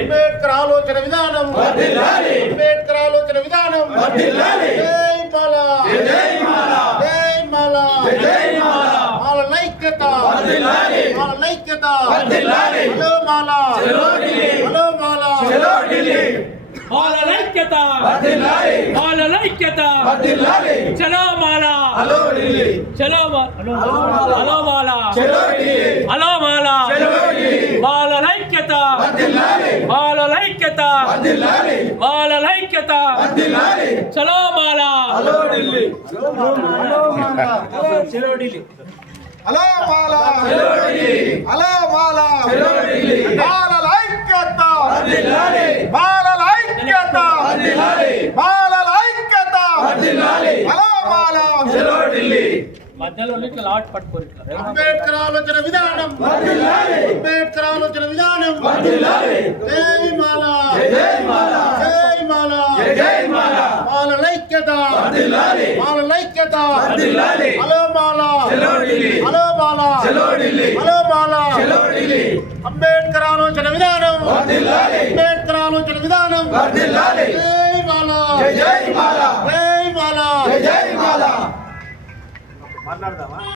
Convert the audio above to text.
అంబేద్కర్ ఆలోచన విధానం, అంబేద్కర్ ఆలోచన విధానం. జై మాలా, జై మాలా, మాల ఐక్యత, మాల ఐక్యత. హలో మాలా, హలో మాలా. మాలైక్యత, మాలైక్యత. చలో మాల, చలో హలో మాల, హలో మాల. మాలైక్యత, మాలైక్యత, మాలైక్యత. చలో మాల, హలో మాలా, హలో మాలా. మాల ఐక్యత, మాల ఐక్యత, మాల ఐక్యత. హలో మాలా. మధ్యలో ఇట్లా లాట్ పట్టుకోరు. అంబేద్కర్ ఆలోచన విధానం, అంబేద్కర్ ఆలోచన విధానం. జై మాలా, జై మాలా, మాల ఐక్యత, మాల ఐక్యత. హలో మాలా, హలో మాలా, హలో మాలా. అంబేద్కర్ ఆలోచన విధానం, అంబేద్కర్ ఆలోచన విధానం. జై మాలా, జై మాలా, జై మాలా. మాట్లాడదామా?